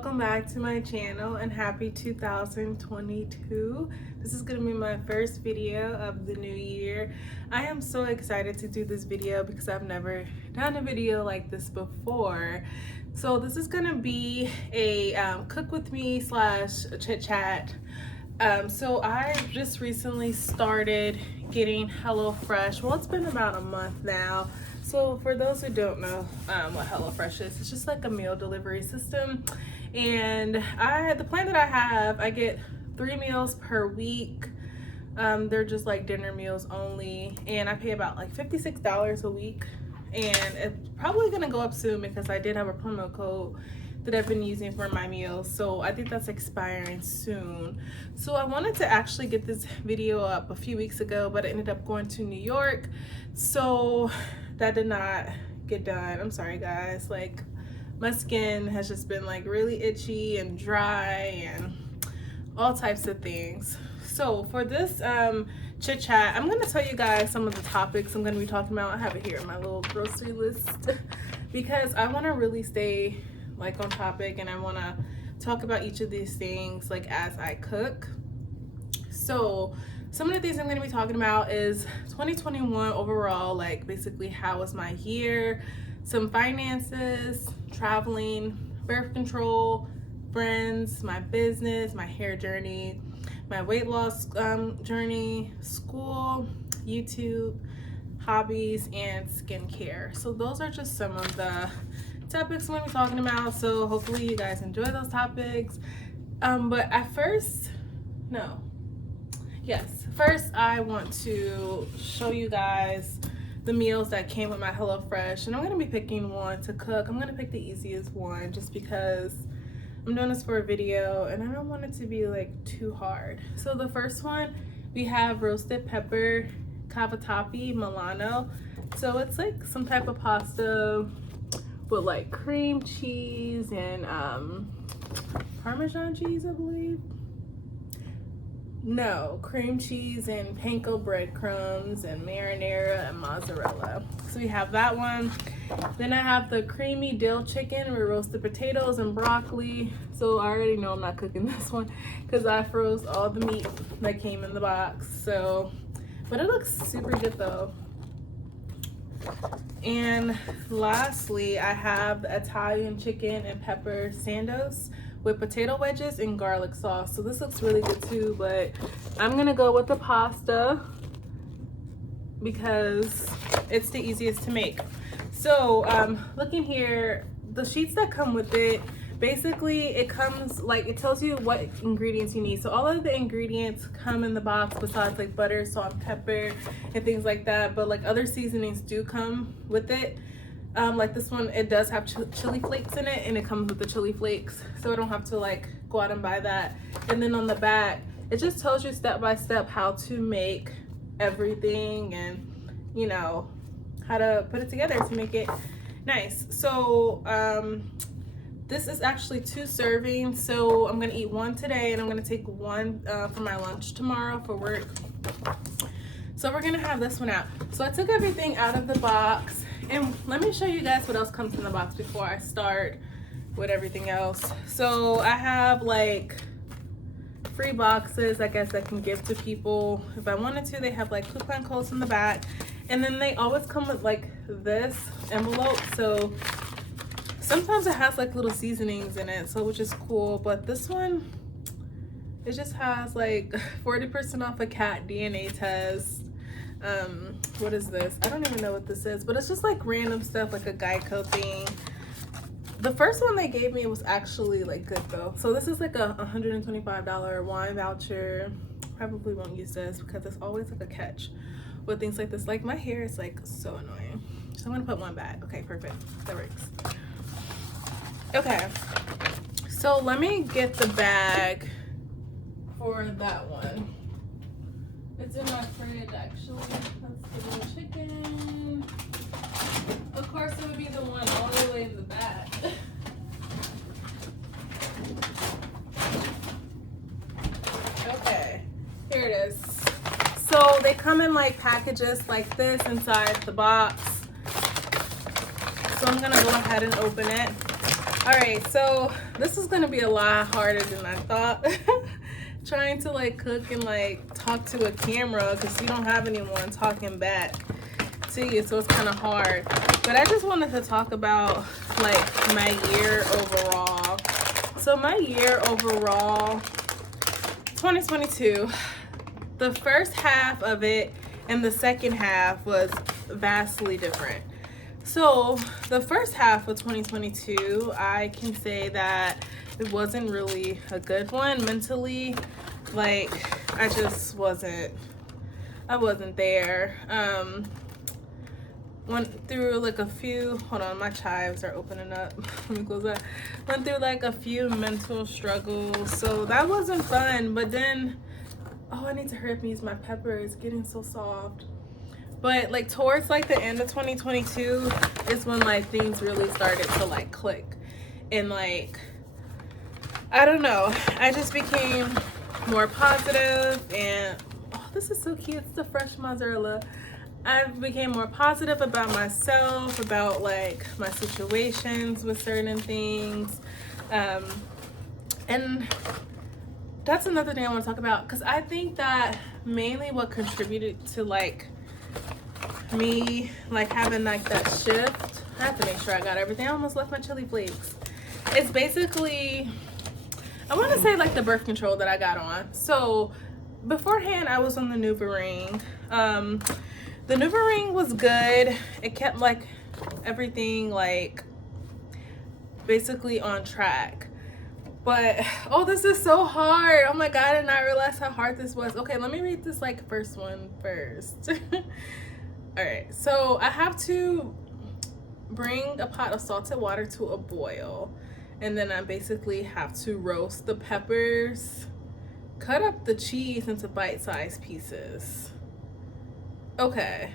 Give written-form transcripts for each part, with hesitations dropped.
welcome back to my channel and happy 2022. This is gonna be my first video of the new year. I am so excited to do this video because I've never done a video like this before. So this is gonna be a cook with me slash chit chat. So I just recently started getting Hellofresh. Well, it's been about a month now. So for those who don't know what Hellofresh is, it's just like a meal delivery system. And the plan that I have, I get 3 meals per week. They're just like dinner meals only. And I pay about like $56 a week. And it's probably gonna go up soon because I did have a promo code that I've been using for my meals. So I think that's expiring soon. So I wanted to actually get this video up a few weeks ago, but I ended up going to New York. So that did not get done. I'm sorry guys, like my skin has just been like really itchy and dry and all types of things. So for this chit chat, I'm gonna tell you guys some of the topics I'm gonna be talking about. I have it here in my little grocery list because I wanna really stay like on topic and I wanna talk about each of these things like as I cook. So some of the things I'm going to be talking about is 2021 overall, like basically how was my year, some finances, traveling, birth control, friends, my business, my hair journey, my weight loss journey, school, YouTube, hobbies, and skincare. So those are just some of the topics I'm going to be talking about. So hopefully you guys enjoy those topics. But at first, first I want to show you guys the meals that came with my HelloFresh, and I'm going to be picking one to cook. I'm going to pick the easiest one just because I'm doing this for a video and I don't want it to be like too hard. So the first one, we have roasted pepper Cavatappi Milano. So it's like some type of pasta with like cream cheese and Parmesan cheese, I believe. No, cream cheese and panko breadcrumbs and marinara and mozzarella. So we have that one. Then I have the creamy dill chicken with roasted potatoes and broccoli. So I already know I'm not cooking this one because I froze all the meat that came in the box. So, but it looks super good though. And lastly, I have the Italian chicken and pepper sandos with potato wedges and garlic sauce. So this looks really good too, but I'm gonna go with the pasta because it's the easiest to make. So looking here, the sheets that come with it, basically it comes like, it tells you what ingredients you need. So all of the ingredients come in the box besides like butter, salt, and pepper and things like that, but like other seasonings do come with it. Like this one, it does have chili flakes in it and it comes with the chili flakes, so I don't have to like go out and buy that. And then on the back, it just tells you step by step how to make everything and you know how to put it together to make it nice. So this is actually 2 servings, so I'm gonna eat 1 today and I'm gonna take 1 for my lunch tomorrow for work. So we're gonna have this one out. So I took everything out of the box, and let me show you guys what else comes in the box before I start with everything else. So I have like free boxes, I guess I can give to people if I wanted to. They have like coupon codes in the back, and then they always come with like this envelope. So sometimes it has like little seasonings in it, so which is cool. But this one, it just has like 40% off a cat DNA test. What is this? I don't even know what this is, but it's just like random stuff, like a Geico thing. The first one they gave me was actually like good though. So this is like a $125 wine voucher. Probably won't use this because it's always like a catch with things like this. Like my hair is like so annoying. So I'm gonna put 1 back. Okay, perfect. That works. Okay, so let me get the bag for that one. It's in my fridge actually. That's the little chicken. Of course it would be the one all the way in the back. Okay, here it is. So they come in like packages like this inside the box. So I'm gonna go ahead and open it. All right, so this is gonna be a lot harder than I thought. Trying to like cook and like talk to a camera because you don't have anyone talking back to you, so it's kind of hard. But I just wanted to talk about like my year overall. So my year overall, 2022, the first half of it and the second half was vastly different. So the first half of 2022, I can say that it wasn't really a good one mentally. Like I just wasn't there. Went through like a few, hold on, my chives are opening up. Let me close that. Went through like a few mental struggles, so that wasn't fun. But then, oh, I need to hurry up and use my pepper. It's getting so soft. But like towards like the end of 2022 is when like things really started to like click. And like, I don't know, I just became more positive and, oh, this is so cute. It's the fresh mozzarella. I became more positive about myself, about like my situations with certain things. And that's another thing I want to talk about, because I think that mainly what contributed to like me like having like that shift, I have to make sure I got everything. I almost left my chili flakes. It's basically, I want to say like the birth control that I got on. So beforehand I was on the NuvaRing. The NuvaRing was good. It kept like everything like basically on track. But oh, this is so hard. Oh my god, I did not realize how hard this was. Okay, let me read this like first one first. All right, so I have to bring a pot of salted water to a boil, and then I basically have to roast the peppers, cut up the cheese into bite-sized pieces. Okay,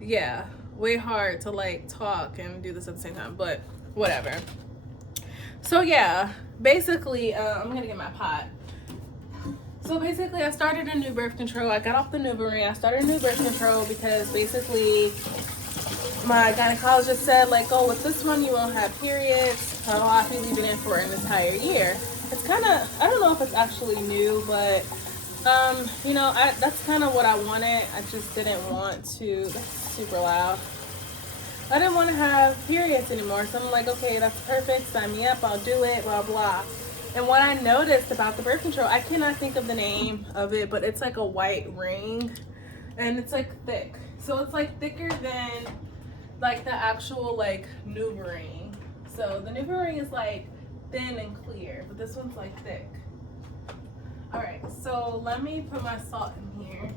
yeah, way hard to like talk and do this at the same time, but whatever. So yeah, basically, I'm gonna get my pot. So basically, I started a new birth control. I got off the NuvaRing. I started a new birth control because basically my gynecologist said like, oh, with this one you won't have periods. I'll have to leave it in for an entire year. It's kind of, I don't know if it's actually new, but you know, that's kind of what I wanted. I just didn't want to, that's super loud. I didn't want to have periods anymore. So I'm like, okay, that's perfect. Sign me up. I'll do it, blah, blah. And what I noticed about the birth control, I cannot think of the name of it, but it's like a white ring and it's like thick. So it's like thicker than like the actual like NuvaRing. So the NuvaRing is like thin and clear, but this one's like thick. All right, so let me put my salt in here.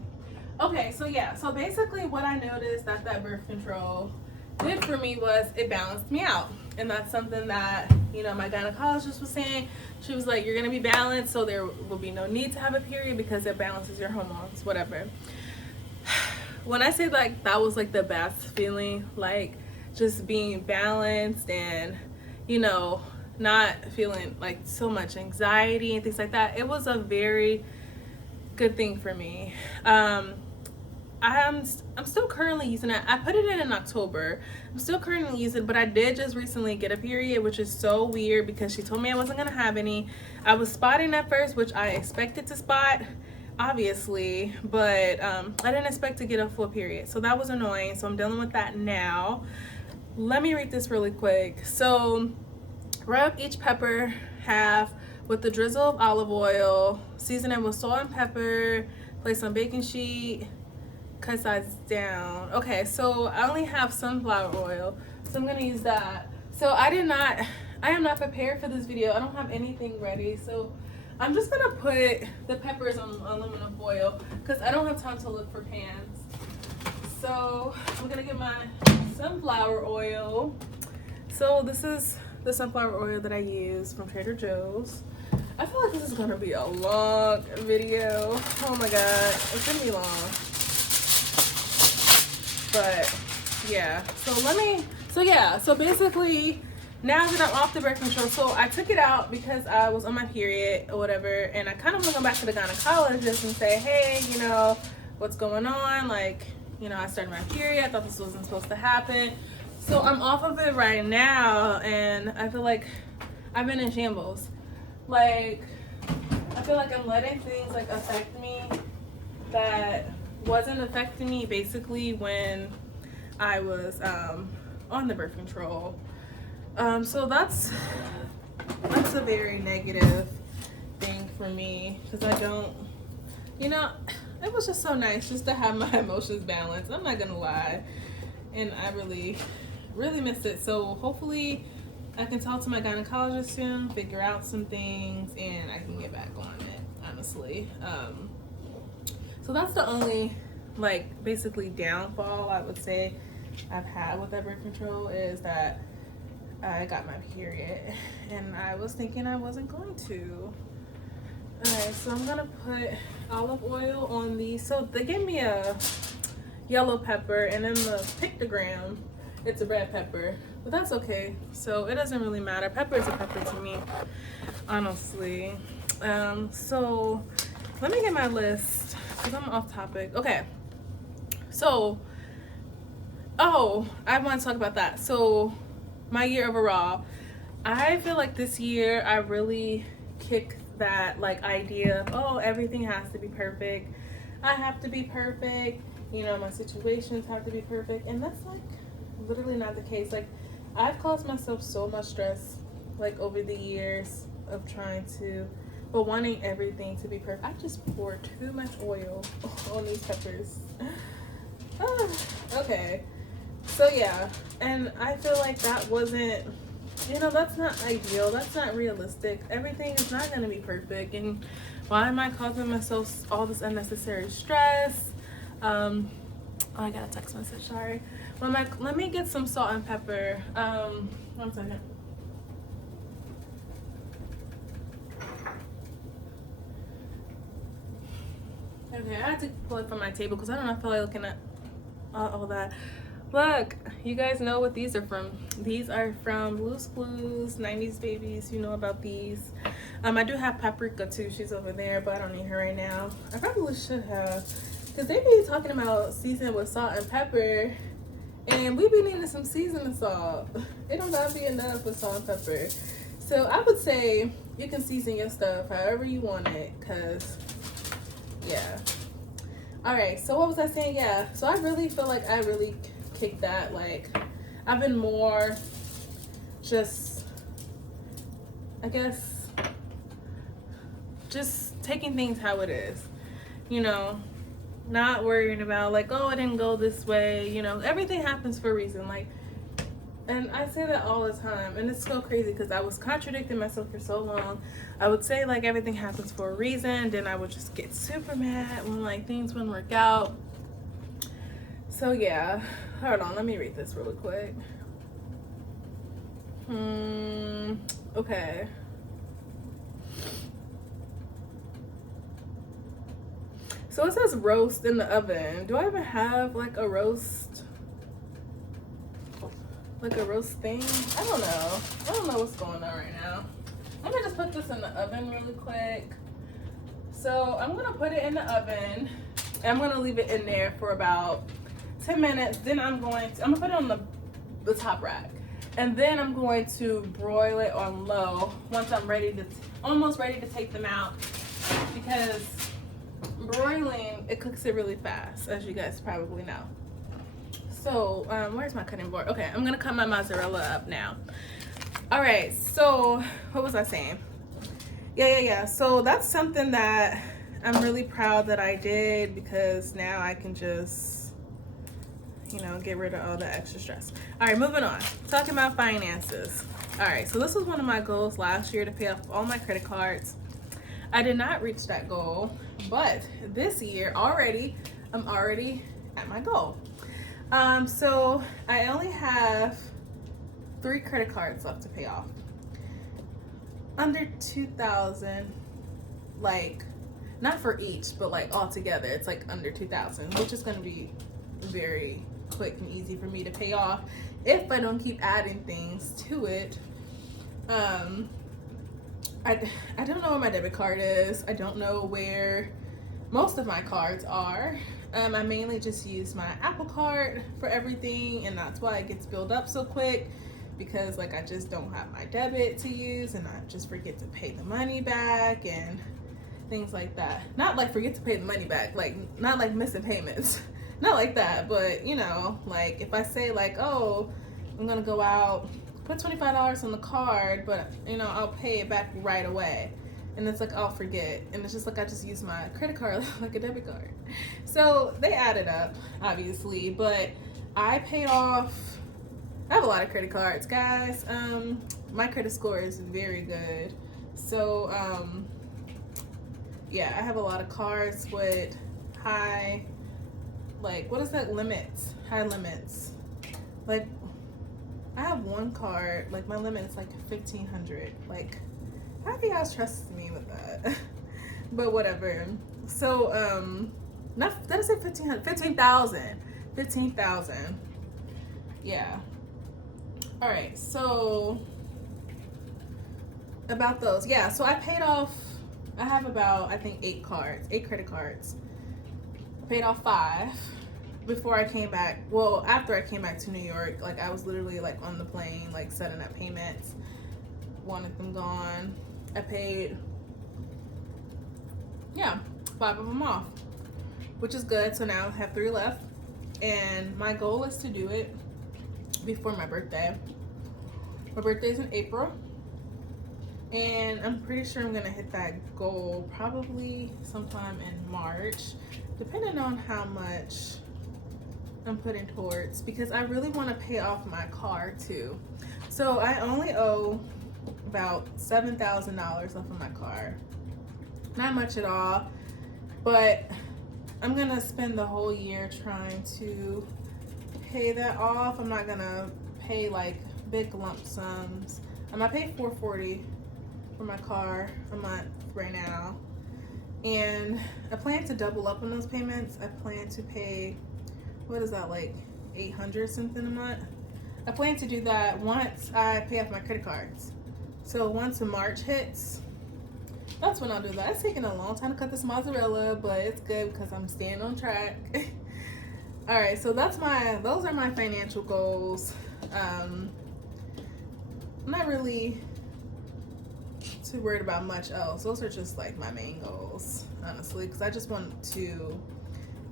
Okay, so yeah, so basically what I noticed that birth control did for me was it balanced me out. And that's something that, you know, my gynecologist was saying. She was like, you're gonna be balanced, so there will be no need to have a period because it balances your hormones, whatever. When I say like that was like the best feeling, like just being balanced and, you know, not feeling like so much anxiety and things like that, it was a very good thing for me. I'm still currently using it. I put it in October. I'm still currently using it, but I did just recently get a period, which is so weird because she told me I wasn't gonna have any. I was spotting at first, which I expected to spot, obviously, but I didn't expect to get a full period, so that was annoying. So I'm dealing with that now. Let me read this really quick. So rub each pepper half with the drizzle of olive oil, season it with salt and pepper, place on baking sheet, cut sides down. Okay, so I only have sunflower oil, so I'm gonna use that. So I am not prepared for this video. I don't have anything ready, so I'm just gonna put the peppers on aluminum foil because I don't have time to look for pans. So I'm gonna get my sunflower oil. So this is the sunflower oil that I use from Trader Joe's. I feel like this is gonna be a long video. Oh my god, it's gonna be long. But yeah, so basically now that I'm off the birth control, so I took it out because I was on my period or whatever, and I kind of want to go back to the gynecologist and say, hey, you know, what's going on? Like, you know, I started my period. I thought this wasn't supposed to happen. So I'm off of it right now, and I feel like I've been in shambles. Like, I feel like I'm letting things like affect me that wasn't affecting me basically when I was on the birth control. So that's a very negative thing for me, because I don't, you know, it was just so nice just to have my emotions balanced. I'm not gonna lie, and I really missed it. So hopefully I can talk to my gynecologist soon, figure out some things, and I can get back on it, honestly. So that's the only, like, basically downfall I would say I've had with that birth control, is that I got my period, and I was thinking I wasn't going to. Alright, so I'm gonna put olive oil on these. So they gave me a yellow pepper, and then the pictogram, it's a red pepper, but that's okay. So it doesn't really matter. Pepper is a pepper to me, honestly. So let me get my list, because I'm off topic. Okay, so I want to talk about that. So my year overall, I feel like this year I really kicked that like idea of, oh, everything has to be perfect, I have to be perfect, you know, my situations have to be perfect, and that's like literally not the case. Like, I've caused myself so much stress like over the years of trying to, but wanting everything to be perfect. I just poured too much oil on these peppers. Okay, so yeah, and I feel like that wasn't, you know, that's not ideal, that's not realistic. Everything is not going to be perfect, and why am I causing myself all this unnecessary stress? Oh, I got a text message, sorry. Well, let me get some salt and pepper. 1 second. Okay, I had to pull it from my table because I don't feel like looking at all that. Look, you guys know what these are from. These are from Blue's Clues, 90s Babies. You know about these. I do have Paprika too. She's over there, but I don't need her right now. I probably should have, because they be talking about seasoning with salt and pepper, and we be needing some seasoning salt. It don't gotta be enough with salt and pepper. So I would say you can season your stuff however you want it, because yeah. All right, so what was I saying? Yeah, so I really feel like I really kicked that. Like, I've been more just, I guess, just taking things how it is, you know, not worrying about like, oh, it didn't go this way, you know, everything happens for a reason. Like, and I say that all the time, and it's so crazy because I was contradicting myself for so long. I would say like everything happens for a reason, then I would just get super mad when like things wouldn't work out. So yeah, hold on, let me read this really quick. Okay. So it says roast in the oven. Do I even have like a roast? Like a roast thing? I don't know what's going on right now. I'm gonna just put this in the oven really quick. So I'm gonna put it in the oven, and I'm gonna leave it in there for about 10 minutes. Then I'm gonna put it on the top rack, and then I'm going to broil it on low once I'm almost ready to take them out, because broiling, it cooks it really fast, as you guys probably know. So where's my cutting board? Okay, I'm gonna cut my mozzarella up now. All right, so what was I saying? Yeah. So that's something that I'm really proud that I did, because now I can just, you know, get rid of all the extra stress. All right, moving on. Talking about finances. All right, so this was one of my goals last year, to pay off all my credit cards. I did not reach that goal, but this year I'm already at my goal. So I only have 3 credit cards left to pay off. Under 2,000, like, not for each, but like all together, it's like under 2,000, which is going to be very quick and easy for me to pay off if I don't keep adding things to it. I don't know where my debit card is. I don't know where most of my cards are. I mainly just use my Apple Card for everything, and that's why it gets built up so quick, because like I just don't have my debit to use, and I just forget to pay the money back and things like that. Not like forget to pay the money back, like not like missing payments, not like that, but you know, like if I say like, oh, I'm gonna go out, put $25 on the card, but you know, I'll pay it back right away. And it's like, I'll forget. And it's just like, I just use my credit card like a debit card. So they added up, obviously, but I paid off, I have a lot of credit cards, guys. My credit score is very good. So, yeah, I have a lot of cards with high, like, what is that, limits? High limits. Like, I have one card, like my limit is like 1,500. Like, how do you guys trust me with that? But whatever. So, not, did I say 1,500? 15,000. 15,000. Yeah. All right. So, about those. Yeah. So I paid off, I have about, I think 8 credit cards. I paid off 5 before I came back. Well, after I came back to New York, like I was literally like on the plane, like setting up payments, wanted them gone. I paid, yeah, 5 of them off, which is good. So now I have 3 left, and my goal is to do it before my birthday. My birthday is in April, and I'm pretty sure I'm gonna hit that goal probably sometime in March, depending on how much I'm putting towards, because I really want to pay off my car too. So I only owe about $7,000 left on my car. Not much at all, but I'm gonna spend the whole year trying to pay that off. I'm not gonna pay like big lump sums. I pay $440 for my car a month right now, and I plan to double up on those payments. I plan to pay, what is that, like 800 something a month. I plan to do that once I pay off my credit cards. So once March hits, that's when I'll do that. It's taking a long time to cut this mozzarella, but it's good because I'm staying on track. All right, so those are my financial goals. I'm not really too worried about much else. Those are just like my main goals, honestly, because I just want to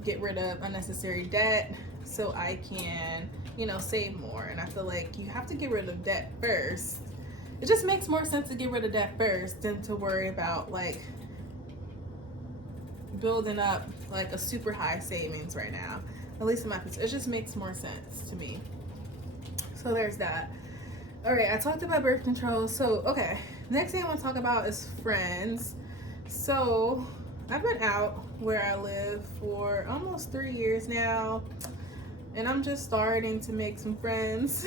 get rid of unnecessary debt so I can, you know, save more. And I feel like you have to get rid of debt first. It just makes more sense to get rid of debt first than to worry about like building up like a super high savings right now. At least in my position, it just makes more sense to me. So there's that. All right, I talked about birth control. So, okay, next thing I want to talk about is friends. So I've been out where I live for almost 3 years now, and I'm just starting to make some friends.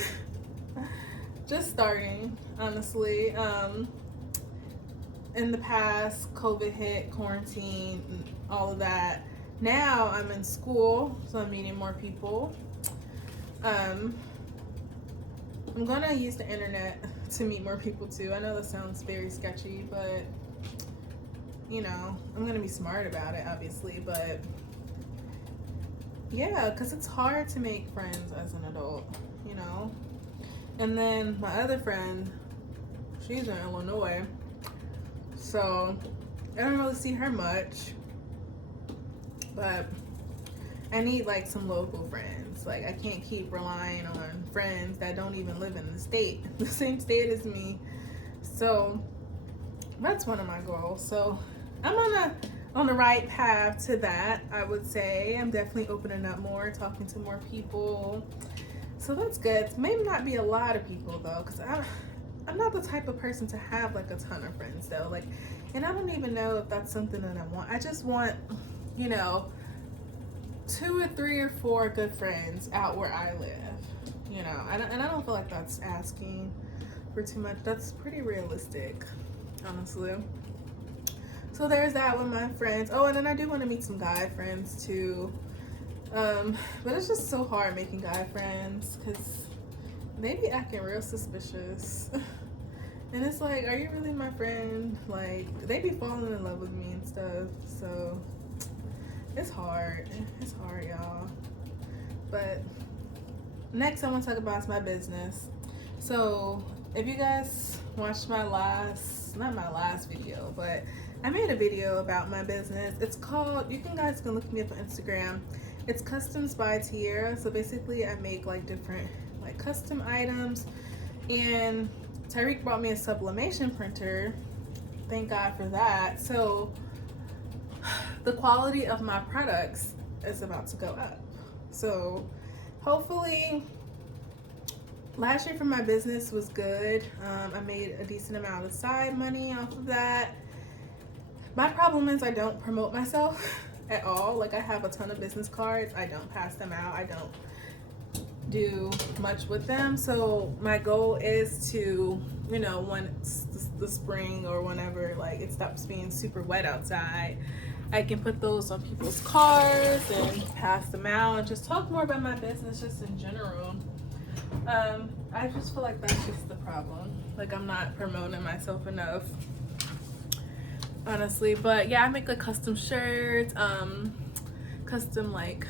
Just starting, honestly. In the past, COVID hit, quarantine, and all of that. Now I'm in school, so I'm meeting more people. I'm gonna use the internet to meet more people too. I know that sounds very sketchy, but you know, I'm gonna be smart about it, obviously. But yeah, because it's hard to make friends as an adult, you know. And then my other friend, she's in Illinois, so I don't really see her much, but I need like some local friends. Like I can't keep relying on friends that don't even live in the same state as me. So that's one of my goals. So I'm on the right path to that, I would say. I'm definitely opening up more, talking to more people. So that's good. Maybe not be a lot of people though, because I'm not the type of person to have like a ton of friends though. Like, and I don't even know if that's something that I want. I just want, you know, 2 or 3 or 4 good friends out where I live, you know. And I don't feel like that's asking for too much. That's pretty realistic, honestly. So there's that with my friends. Oh, and then I do want to meet some guy friends too. But it's just so hard making guy friends because they be acting real suspicious. And it's like, are you really my friend? Like, they be falling in love with me and stuff. So It's hard. It's hard, y'all. But next I want to talk about my business. So if you guys watched my last, not my last video, but I made a video about my business. It's called, you guys can look me up on Instagram. It's Customs by Tiara. So basically I make like different like custom items, and Tyreek brought me a sublimation printer. Thank God for that. So the quality of my products is about to go up. So hopefully, last year for my business was good. I made a decent amount of side money off of that. My problem is I don't promote myself at all. Like, I have a ton of business cards. I don't pass them out. I don't do much with them. So my goal is to, you know, once the spring or whenever like it stops being super wet outside, I can put those on people's cars and pass them out and just talk more about my business just in general. I just feel like that's just the problem. Like, I'm not promoting myself enough, honestly. But yeah, I make like custom shirts, custom like,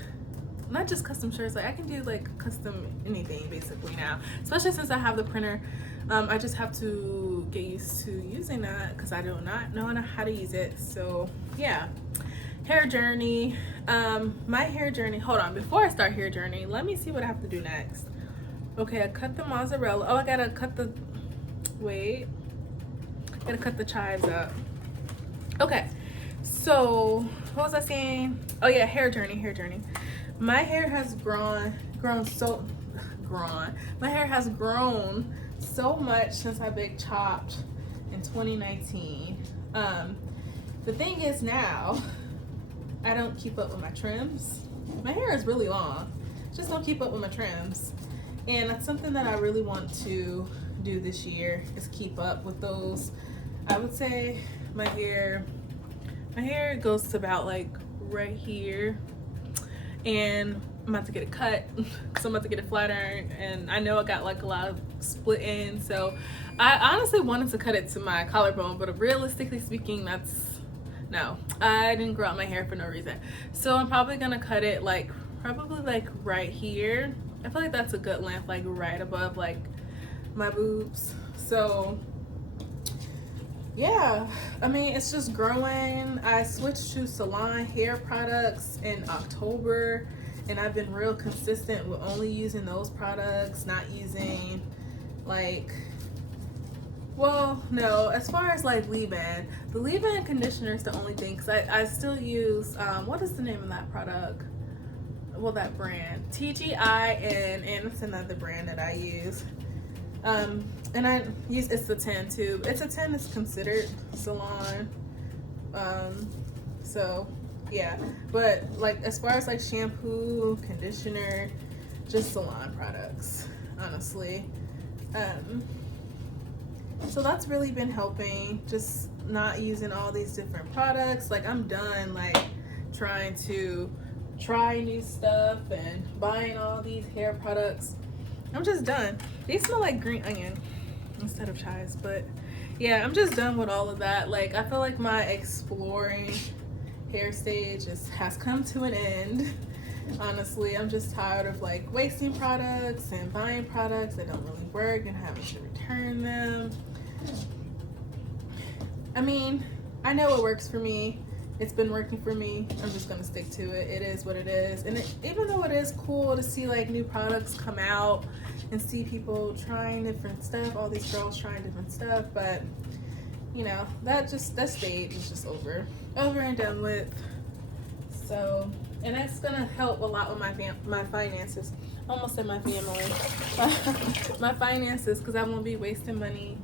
not just custom shirts, like I can do like custom anything basically now, especially since I have the printer. I just have to get used to using that because I do not know how to use it. So yeah, hair journey. My hair journey, hold on, before I start hair journey, let me see what I have to do next. Okay, I cut the mozzarella. Oh, I gotta cut the, wait, gotta cut the chives up. Okay, so what was I saying? Oh yeah, hair journey. My hair has grown so much since I big chopped in 2019. The thing is now, I don't keep up with my trims. My hair is really long, just don't keep up with my trims. And that's something that I really want to do this year, is keep up with those. I would say my hair goes to about like right here, and I'm about to get it cut because I'm about to get it flat ironed, and I know I got like a lot of split ends. So I honestly wanted to cut it to my collarbone, but realistically speaking, no, I didn't grow out my hair for no reason. So I'm probably gonna cut it like probably like right here. I feel like that's a good length, like right above like my boobs. So yeah, I mean, it's just growing. I switched to salon hair products in October, and I've been real consistent with only using those products, not using like, well, no, as far as like leave-in, the leave-in conditioner is the only thing, because I still use, what is the name of that product? Well, that brand, TGI, and it's another brand that I use. And I use, it's the 10 tube. It's a 10 is considered salon. So yeah, but like as far as like shampoo, conditioner, just salon products, honestly. So that's really been helping, just not using all these different products. Like, I'm done like trying to try new stuff and buying all these hair products. I'm just done. They smell like green onion instead of chives, but yeah, I'm just done with all of that. Like, I feel like my exploring hair stage has come to an end. Honestly, I'm just tired of like wasting products and buying products that don't really work and having to return them. I mean, I know it works for me. It's been working for me. I'm just gonna stick to it. It is what it is. And even though it is cool to see like new products come out and see people trying different stuff, all these girls trying different stuff, but you know, that stage is just over and done with. So, and that's gonna help a lot with my finances. I almost said my family. My finances, because I won't be wasting money.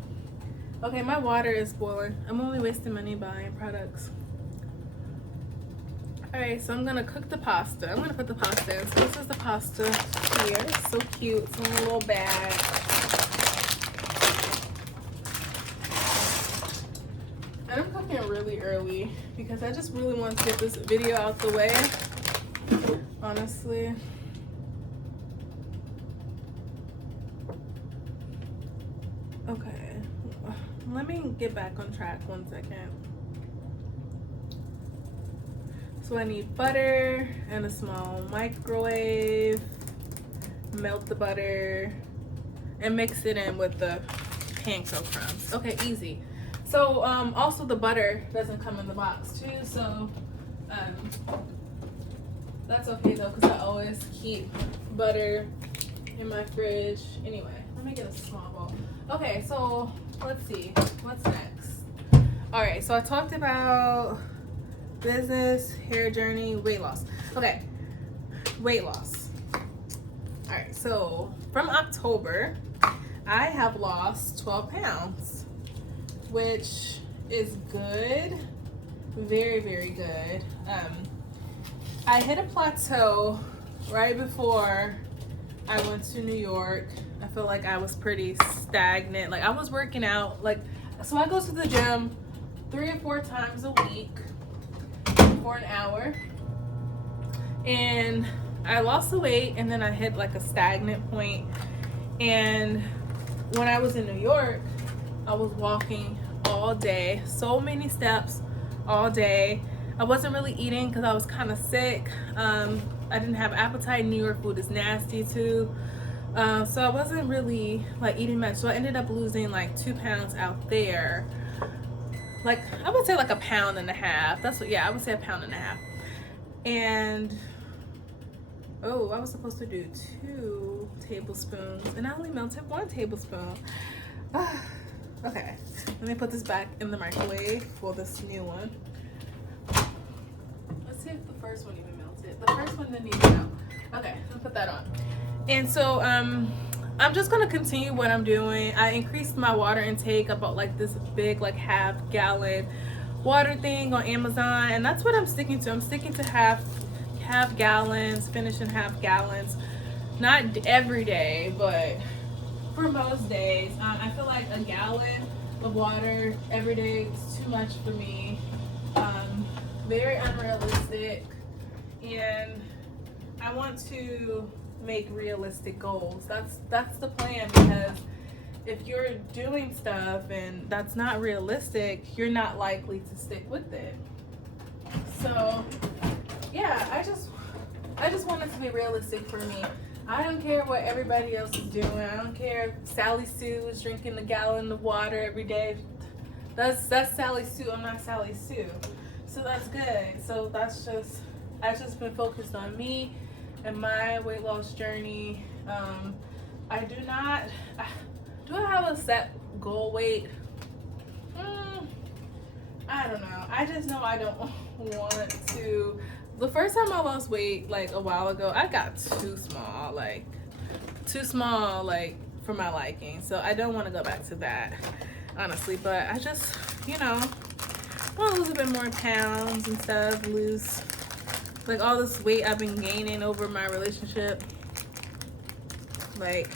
Okay, my water is boiling. I'm only wasting money buying products. Alright, so I'm gonna cook the pasta. I'm gonna put the pasta in. So this is the pasta here. It's so cute. It's in a little bag. And I'm cooking really early because I just really want to get this video out the way, honestly. Okay, let me get back on track 1 second. So So I need butter and a small microwave. Melt the butter and mix it in with the panko crumbs. Okay, easy. So also the butter doesn't come in the box too, so that's okay though, because I always keep butter in my fridge. Anyway, let me get a small bowl. Okay, so let's see, what's next? All right, so I talked about business, hair journey, weight loss. Okay, weight loss. All right, so from October, I have lost 12 pounds, which is good, very, very good. I hit a plateau right before I went to New York. I feel like I was pretty stagnant. Like I was working out, like, so I go to the gym 3 or 4 times a week for an hour, and I lost the weight, and then I hit like a stagnant point. And when I was in New York, I was walking all day, so many steps all day. I wasn't really eating because I was kind of sick. I didn't have appetite. New York food is nasty too. So I wasn't really like eating much. So I ended up losing like 2 pounds out there. Like I would say like 1.5 pounds. That's what, yeah, I would say 1.5 pounds. And oh, I was supposed to do 2 tablespoons and I only melted 1 tablespoon. Okay, let me put this back in the microwave for this new one. Let's see if the first one even melted. The first one didn't even melt. Okay, I'll put that on. And so I'm just gonna continue what I'm doing. I increased my water intake about like this big like half-gallon water thing on Amazon, and that's what I'm sticking to. I'm sticking to half gallons, finishing half gallons. Not every day, but for most days. I feel like a gallon of water every day is too much for me. Very unrealistic, and I want to make realistic goals. That's the plan, because if you're doing stuff and that's not realistic, you're not likely to stick with it. So yeah, I just want it to be realistic for me. I don't care what everybody else is doing. I don't care if Sally Sue is drinking a gallon of water every day. That's Sally Sue. I'm not Sally Sue. So that's good. So I've just been focused on me and my weight loss journey. I do I have a set goal weight? I don't know. I just know I don't want to. The first time I lost weight, like a while ago, I got too small, like for my liking. So I don't want to go back to that, honestly. But I just, want to lose a bit more pounds and stuff, lose like all this weight I've been gaining over my relationship. Like,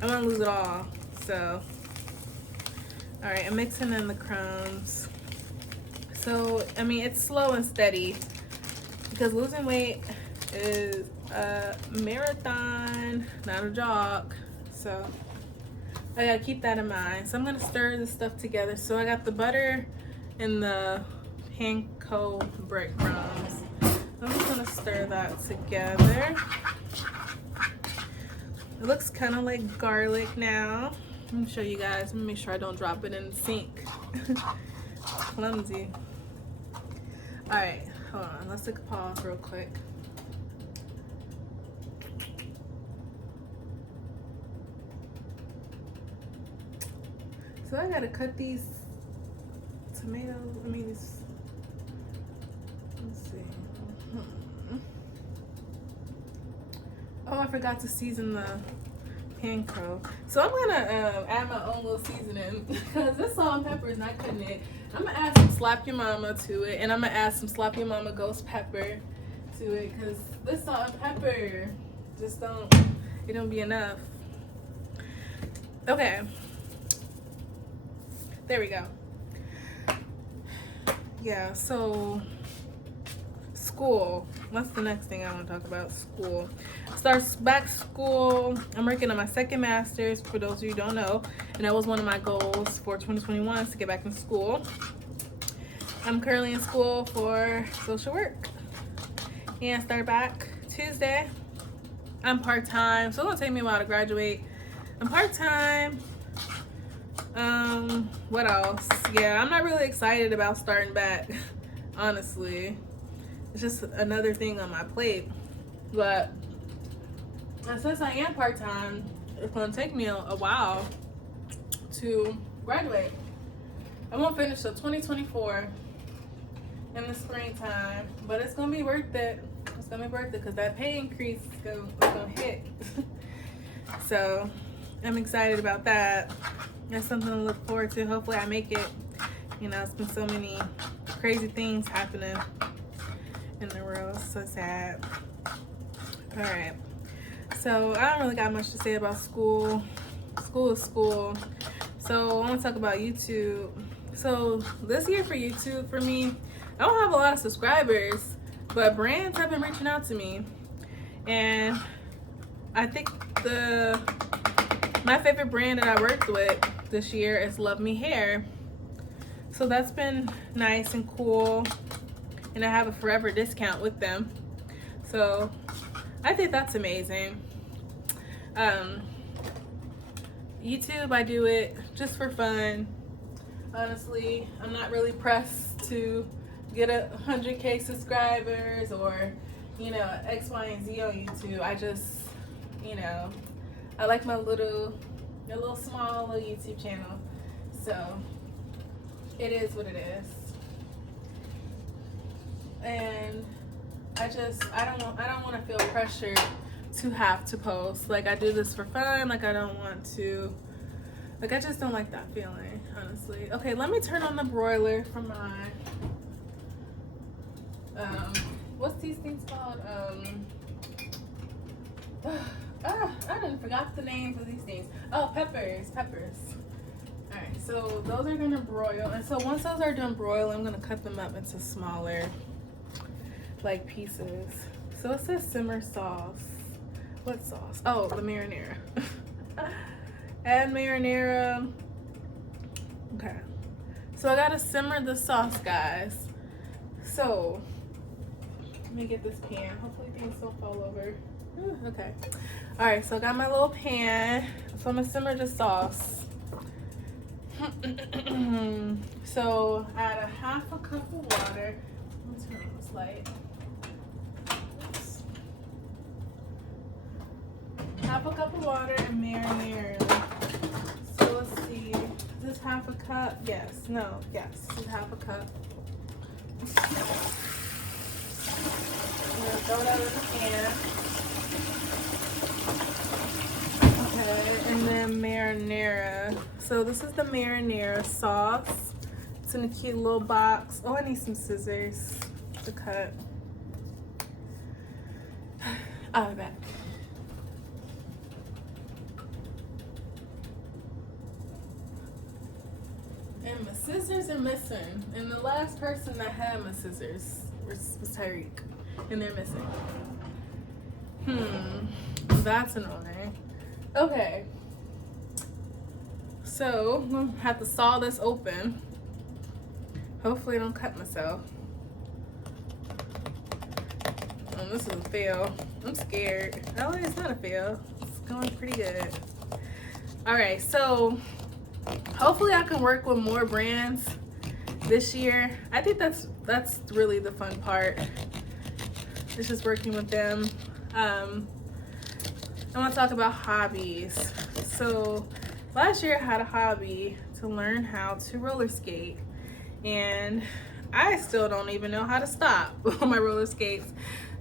I want to lose it all. So, all right, I'm mixing in the crumbs. So, I mean, it's slow and steady, because losing weight is a marathon, not a jog. So I gotta keep that in mind. So I'm gonna stir this stuff together. So I got the butter and the panko breadcrumbs. I'm just gonna stir that together. It looks kind of like garlic now. Let me show you guys. Let me make sure I don't drop it in the sink. Clumsy. All right, hold on. Let's take a pause real quick. So I gotta cut these tomatoes. Let's see. Oh, I forgot to season the panko. So I'm gonna add my own little seasoning, because this salt and pepper is not cutting it. I'm gonna add some Slap Your Mama to it, and I'm gonna add some Slap Your Mama ghost pepper to it, because this salt and pepper just don't be enough. Okay, there we go. Yeah, so school, that's the next thing I want to talk about. School starts back school. I'm working on my second master's, for those of you who don't know, and that was one of my goals for 2021, is to get back in school. I'm currently in school for social work and start back Tuesday. I'm part-time, so it'll take me a while to graduate. I'm part-time. What else? Yeah, I'm not really excited about starting back, honestly. It's just another thing on my plate. But since I am part-time, it's gonna take me a while to graduate. I won't finish till 2024 in the springtime, but it's gonna be worth it. It's gonna be worth it because that pay increase is gonna hit. So I'm excited about that. That's something to look forward to. Hopefully I make it. You know, it's been so many crazy things happening in the world. It's so sad. All right. So I don't really got much to say about school. School is school. So I want to talk about YouTube. So this year for YouTube, for me, I don't have a lot of subscribers, but brands have been reaching out to me. And I think my favorite brand that I worked with this year is Love Me Hair. So that's been nice and cool. And I have a forever discount with them. So I think that's amazing. YouTube, I do it just for fun. Honestly, I'm not really pressed to get 100K subscribers or, you know, X, Y, and Z on YouTube. I just, you know, I like my little small YouTube channel. So it is what it is. And I don't want to feel pressured to have to post. Like, I do this for fun. Like, I don't want to, like, I just don't like that feeling, honestly. Okay, let me turn on the broiler for my, what's these things called? I didn't forgot the names of these things. Oh, peppers. All right, so those are gonna broil. And so once those are done broiling, I'm gonna cut them up into smaller, like, pieces. So it says simmer sauce. What sauce? Oh, the marinara. Add marinara. Okay. So I gotta simmer the sauce, guys. So let me get this pan. Hopefully things don't fall over. Okay. All right, so I got my little pan. So I'm gonna simmer the sauce. So add a half a cup of water. Let me turn on this light. Oops. Half a cup of water and marinara. So let's see. Is this half a cup? Yes. No. Yes. This is half a cup. I'm gonna throw that in the pan. Okay, and then marinara. So this is the marinara sauce. It's in a cute little box. Oh, I need some scissors to cut. I'll be back. And my scissors are missing. And the last person that had my scissors was Tyreek. And they're missing. That's annoying. Okay. So I'm gonna have to saw this open. Hopefully I don't cut myself. Oh, this is a fail. I'm scared. Oh, it's not a fail. It's going pretty good. All right, so hopefully I can work with more brands this year. I think that's really the fun part. It's just working with them. I want to talk about hobbies. So last year I had a hobby to learn how to roller skate, and I still don't even know how to stop on my roller skates.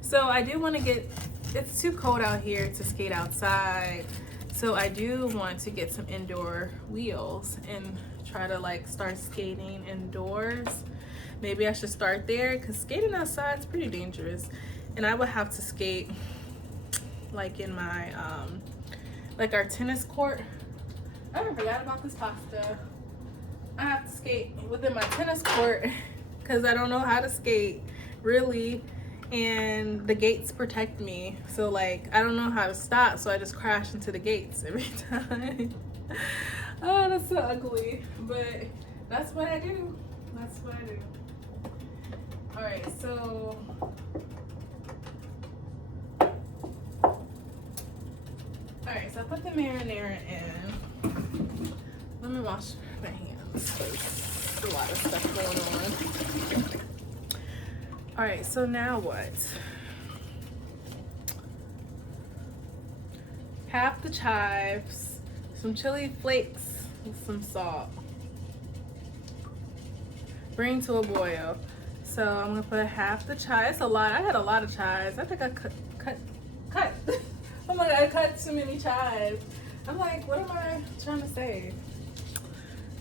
So I do want to get, it's too cold out here to skate outside. So I do want to get some indoor wheels and try to like start skating indoors. Maybe I should start there because skating outside is pretty dangerous. And I would have to skate like in my, like our tennis court. I forgot about this pasta. I have to skate within my tennis court because I don't know how to skate really, and the gates protect me. So like I don't know how to stop, so I just crash into the gates every time. Oh, that's so ugly, but that's what I do. That's what I do. Alright, so I put the marinara in. Let me wash my hands because there's a lot of stuff going on. Alright, so now what? Half the chives, some chili flakes, and some salt. Bring to a boil. So I'm gonna put half the chives. It's a lot. I had a lot of chives. I think I cut. Oh my god, I cut too many chives. I'm like, what am I trying to say?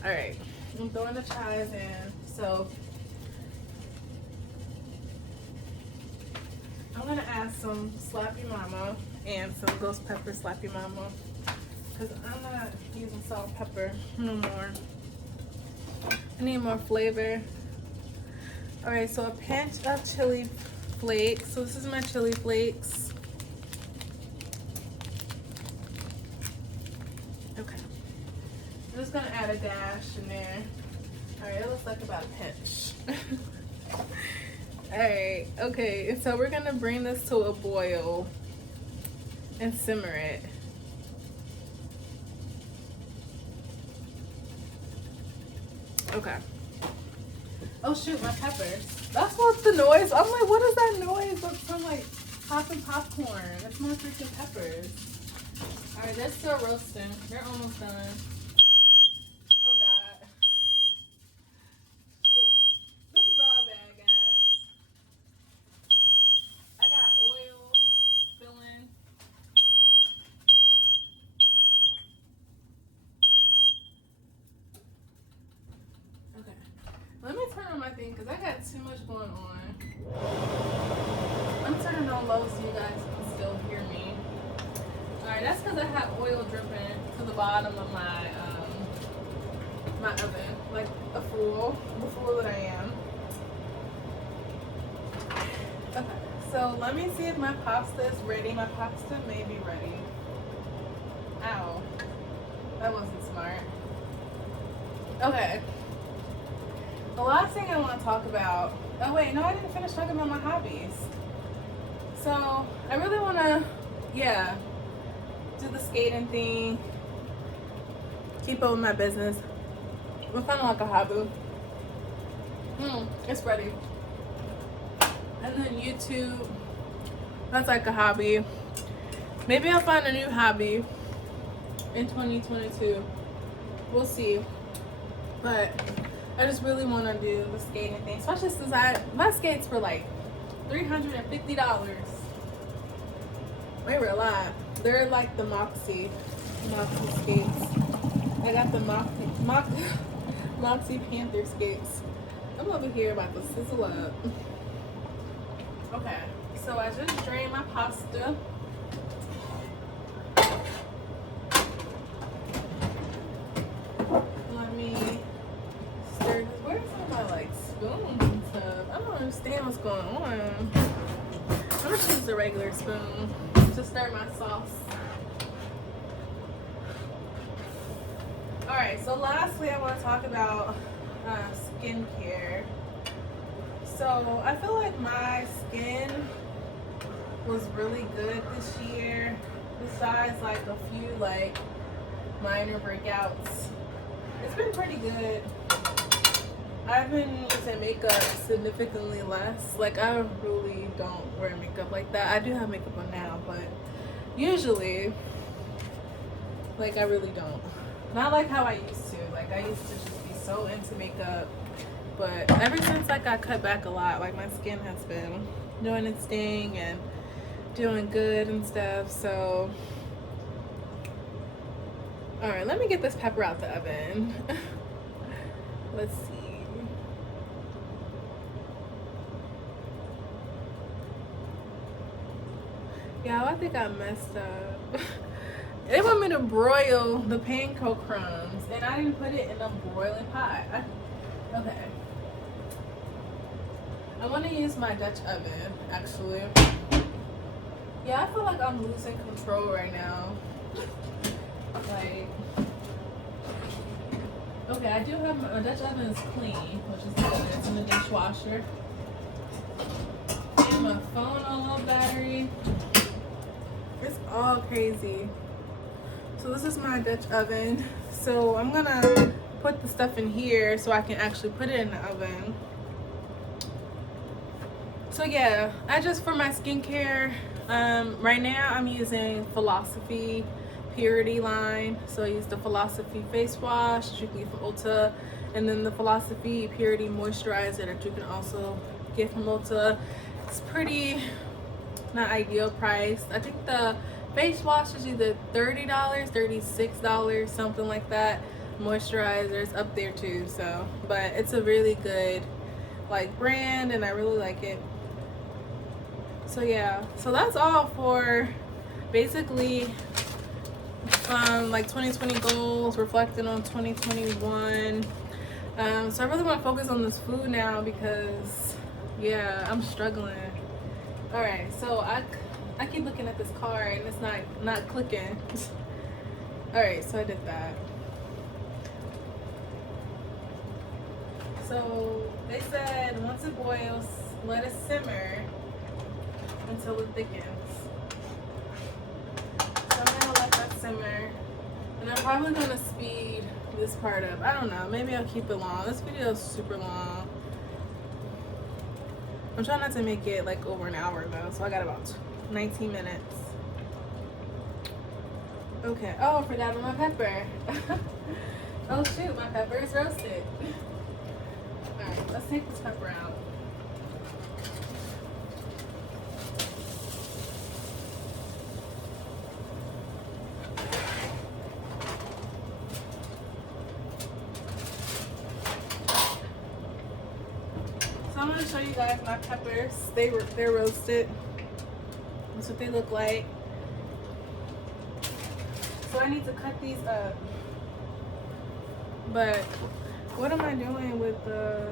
All right, I'm throwing the chives in. So I'm gonna add some Slappy Mama and some ghost pepper Slappy Mama because I'm not using salt and pepper no more. I need more flavor. All right, so a pinch of chili flakes. So this is my chili flakes. Okay. I'm just gonna add a dash in there. All right, it looks like about a pinch. All right, okay, and so we're gonna bring this to a boil and simmer it. Okay. Oh shoot, my peppers. That's what the noise. I'm like, what is that noise? That sounds like popping popcorn. It's my freaking peppers. All right, they're still roasting. They're almost done. Oh god. This is all bad, guys. I got oil spilling. Okay. Let me turn on my thing because I got too much going on. I'm turning on low so you guys can still hear me. Alright, that's because I have oil dripping to the bottom of my my oven. Like a fool. The fool that I am. Okay, so let me see if my pasta is ready. My pasta may be ready. Ow. That wasn't smart. Okay. The last thing I want to talk about. Oh wait, no, I didn't finish talking about my hobbies. So I really want to, do the skating thing. Keep up with my business. It's kind of like a hobby. It's ready. And then YouTube. That's like a hobby. Maybe I'll find a new hobby in 2022. We'll see. But I just really want to do the skating thing, especially since my skates were like $350. They were a lot. They're like the Moxie skates. I got the Moxie Panther skates. I'm over here about to sizzle up. Okay, so I just drained my pasta. Let me stir. Where's all my like spoons and stuff? I don't understand what's going on. I'm gonna use the regular spoon to stir my sauce. Alright, so lastly I want to talk about skincare. So I feel like my skin was really good this year, besides like a few like minor breakouts. It's been pretty good. I've been using makeup significantly less. Like I really don't wear makeup like that. I do have makeup on now, but usually like I really don't. Not like how I used to. Like I used to just be so into makeup. But ever since like I cut back a lot, like my skin has been doing its thing and doing good and stuff. So alright, let me get this pepper out the oven. Let's see. Yeah, I think I messed up. They want me to broil the panko crumbs, and I didn't put it in a boiling pot. Okay. I want to use my Dutch oven, actually. Yeah, I feel like I'm losing control right now. Like, okay, I do have my Dutch oven is clean, which is good. It's in the dishwasher. my phone on low battery. It's all crazy. So this is my Dutch oven. So I'm gonna put the stuff in here so I can actually put it in the oven. So yeah, I just, for my skincare, right now I'm using Philosophy Purity line. So I use the Philosophy face wash that you can get from Ulta, and then the Philosophy Purity moisturizer that you can also get from Ulta. It's pretty not ideal price. I think the face wash is either $30, $36, something like that. Moisturizer is up there too. So, but it's a really good like brand, and I really like it. So yeah, so that's all for basically like 2020 goals, reflecting on 2021. So I really want to focus on this food now because yeah, I'm struggling. All right, so I keep looking at this card and it's not clicking. All right, so I did that. So they said once it boils, let it simmer until it thickens. So I'm gonna let that simmer, and I'm probably gonna speed this part up. I don't know, maybe I'll keep it long. This video is super long. I'm trying not to make it like over an hour though, so I got about 19 minutes. Okay, oh, I forgot about my pepper. Oh shoot, my pepper is roasted. Alright, let's take this pepper out. So I'm going to show you guys my peppers. They're roasted. That's what they look like. So I need to cut these up. But what am I doing with the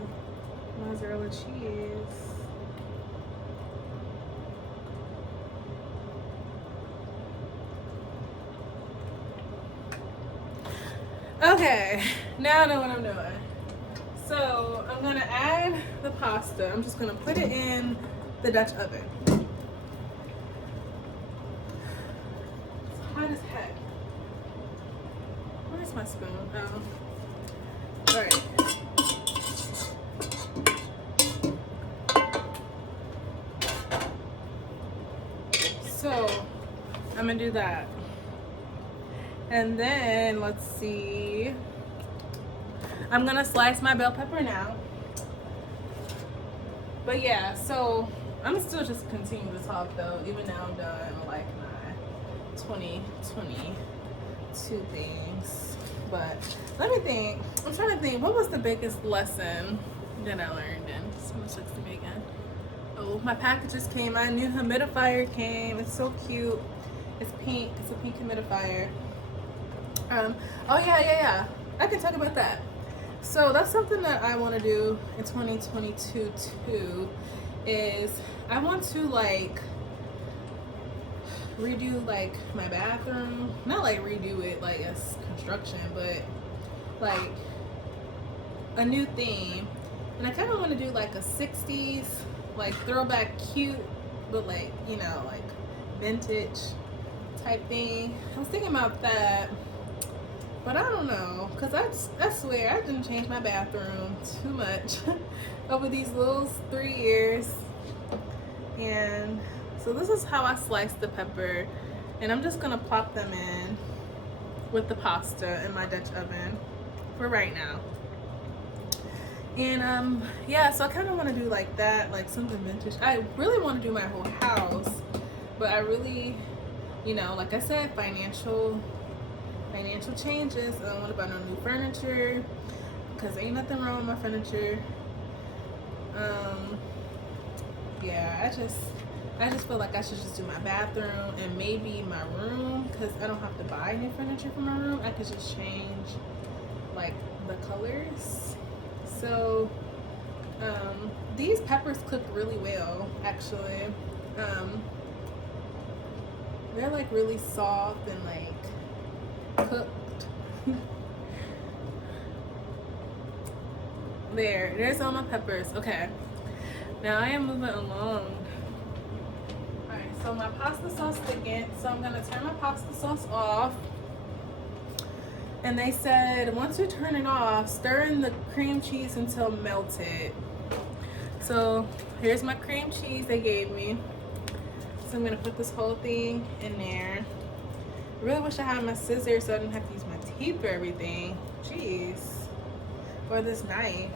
mozzarella cheese? Okay, now I know what I'm doing. So I'm gonna add the pasta. I'm just gonna put it in the Dutch oven. It's hot as heck. Where's my spoon? Oh. All right. So I'm gonna do that. And then let's see. I'm gonna slice my bell pepper now. But yeah, so I'm still just continue to talk though, even though I'm done like my 2022 things. But let me think. I'm trying to think, what was the biggest lesson that I learned in? Someone looks to me again. Oh, my packages came. My new humidifier came. It's so cute. It's pink. It's a pink humidifier. Oh yeah. I can talk about that. So that's something that I want to do in 2022 too, is I want to like redo like my bathroom. Not like redo it like as construction, but like a new theme. And I kind of want to do like a 60s like throwback cute, but like, you know, like vintage type thing. I was thinking about that. But I don't know, because I swear I didn't change my bathroom too much over these little 3 years. And so this is how I slice the pepper. And I'm just going to plop them in with the pasta in my Dutch oven for right now. And yeah, so I kind of want to do like that, like something vintage. I really want to do my whole house. But I really, you know, like I said, financial changes. I don't want to buy no new furniture because ain't nothing wrong with my furniture. Yeah, I just feel like I should just do my bathroom and maybe my room, because I don't have to buy new furniture for my room. I could just change like the colors. So these peppers cook really well actually. They're like really soft and like cooked. There's all my peppers. Okay, now I am moving along So my pasta sauce thickened, so I'm gonna turn my pasta sauce off. And they said once you turn it off, stir in the cream cheese until melted. So here's my cream cheese they gave me. So I'm gonna put this whole thing in there. I really wish I had my scissors so I didn't have to use my teeth for everything. Jeez. Or this knife.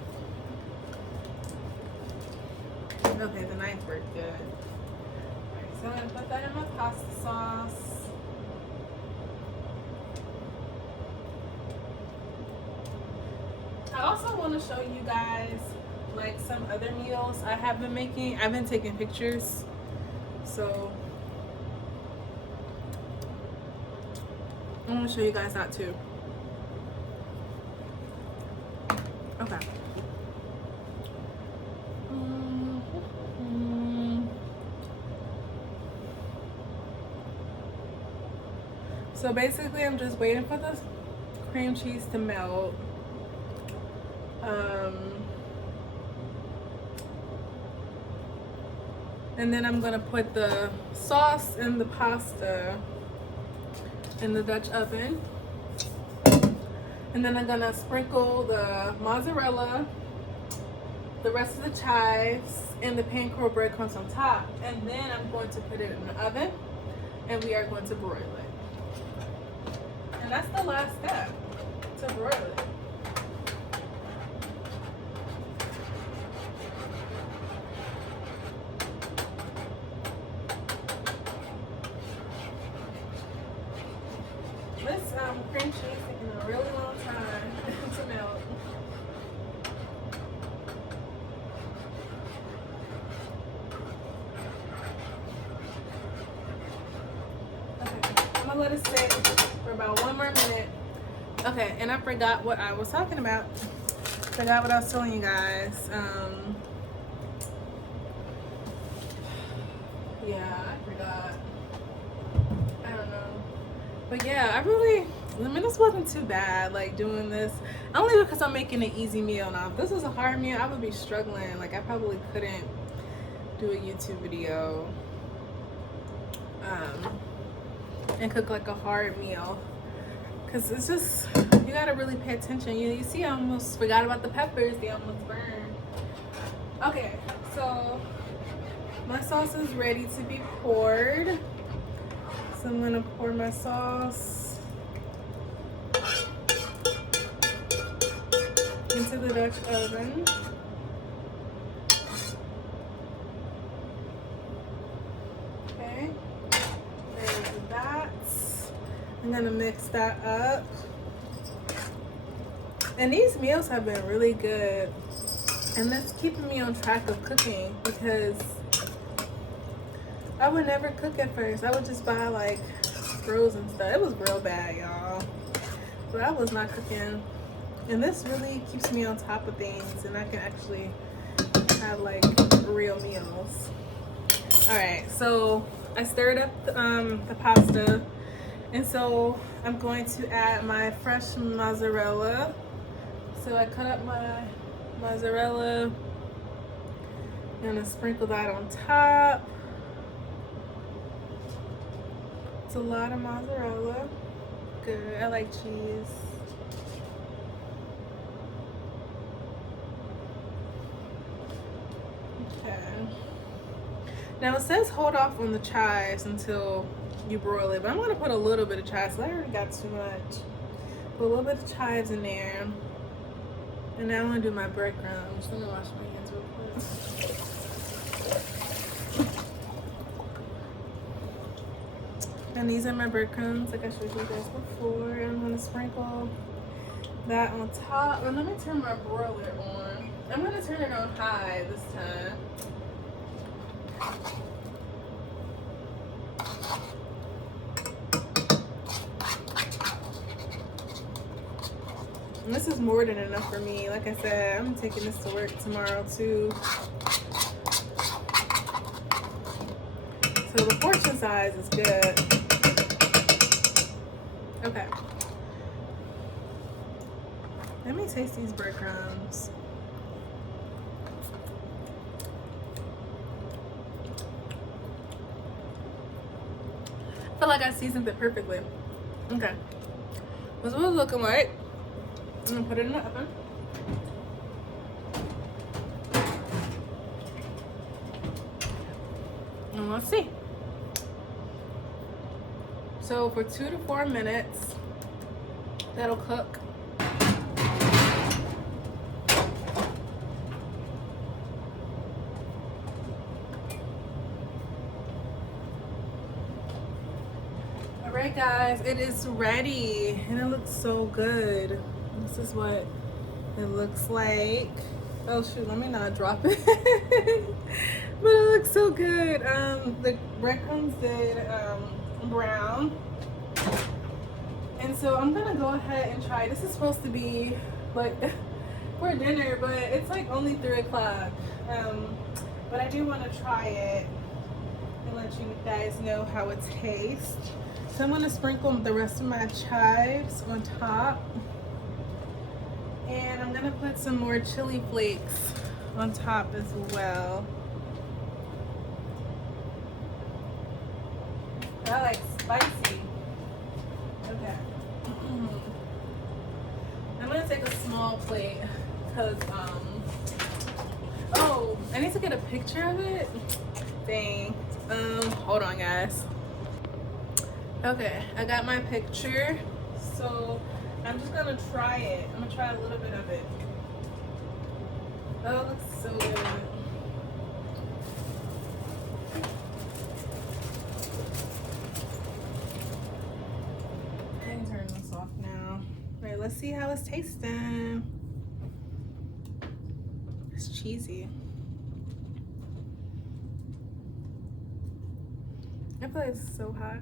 Okay, the knife worked good. Alright, so I'm gonna put that in my pasta sauce. I also want to show you guys like some other meals I have been making. I've been taking pictures, so I'm going to show you guys that too. Okay. So basically I'm just waiting for the cream cheese to melt. And then I'm gonna put the sauce and the pasta in the Dutch oven. And then I'm gonna sprinkle the mozzarella, the rest of the chives, and the panko breadcrumbs on top. And then I'm going to put it in the oven and we are going to broil it. And that's the last step, to broil it. This cream cheese taking a really long time to melt. Okay, I'm gonna let it sit for about 1 more minute. Okay, and I forgot what I was talking about. Forgot what I was telling you guys. Yeah, I forgot. I don't know. But yeah, I mean, this wasn't too bad, like, doing this. Only because I'm making an easy meal now. If this was a hard meal, I would be struggling. Like, I probably couldn't do a YouTube video and cook, like, a hard meal. Because it's just, you got to really pay attention. You see, I almost forgot about the peppers. They almost burned. Okay, so my sauce is ready to be poured. So I'm gonna pour my sauce into the Dutch oven. Okay, there's that. I'm gonna mix that up. And these meals have been really good. And that's keeping me on track of cooking because I would never cook at first. I would just buy like frozen stuff. It was real bad, y'all. But I was not cooking. And this really keeps me on top of things and I can actually have like real meals. Alright, so I stirred up the pasta. And so I'm going to add my fresh mozzarella. So I cut up my mozzarella. I'm gonna sprinkle that on top. It's a lot of mozzarella. Good. I like cheese. Okay. Now it says hold off on the chives until you broil it, but I'm gonna put a little bit of chives. So I already got too much. Put a little bit of chives in there. And now I'm gonna do my breadcrumbs. I'm gonna wash my hands real quick. And these are my breadcrumbs, like I showed you guys before. I'm gonna sprinkle that on top. And let me turn my broiler on. I'm gonna turn it on high this time. And this is more than enough for me. Like I said, I'm taking this to work tomorrow too. So the portion size is good. Okay. Let me taste these breadcrumbs. feel like I seasoned it perfectly. Okay. This is what it's looking like. I'm gonna put it in the oven. And let's see. So for 2 to 4 minutes, that'll cook. Alright guys, it is ready and it looks so good. This is what it looks like. Oh shoot, let me not drop it. But it looks so good. The breadcrumbs did brown. And so I'm gonna go ahead and try. This is supposed to be like for dinner, but it's like only 3 o'clock. But I do want to try it and let you guys know how it tastes. So I'm gonna sprinkle the rest of my chives on top. And I'm gonna put some more chili flakes on top as well. I like spicy. Okay. I'm gonna take a small plate because oh, I need to get a picture of it. Dang. Hold on guys. Okay, I got my picture. So I'm just gonna try it. I'm gonna try a little bit of it. Oh, it looks so good. I can turn this off now. Alright, let's see how it's tasting. It's cheesy. I feel like it's so hot.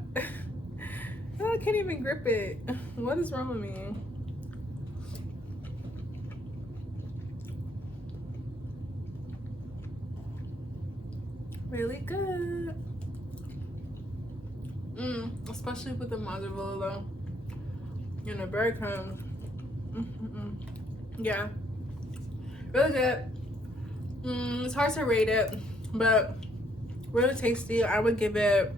Oh, I can't even grip it. What is wrong with me? Really good. Especially with the mozzarella and the breadcrumbs. Yeah, really good. It's hard to rate it, but really tasty. I would give it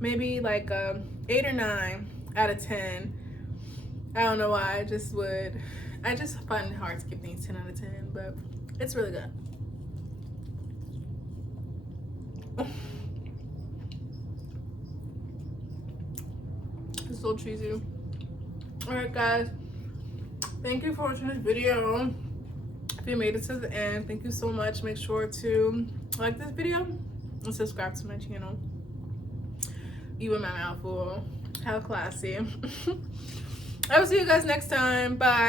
maybe like a 8 or 9 out of 10. I don't know why. I just find it hard to give things 10 out of 10, but it's really good. It's so cheesy. Alright guys, thank you for watching this video. If you made it to the end, thank you so much. Make sure to like this video and subscribe to my channel. Even my mouth full. How classy. I will see you guys next time. Bye.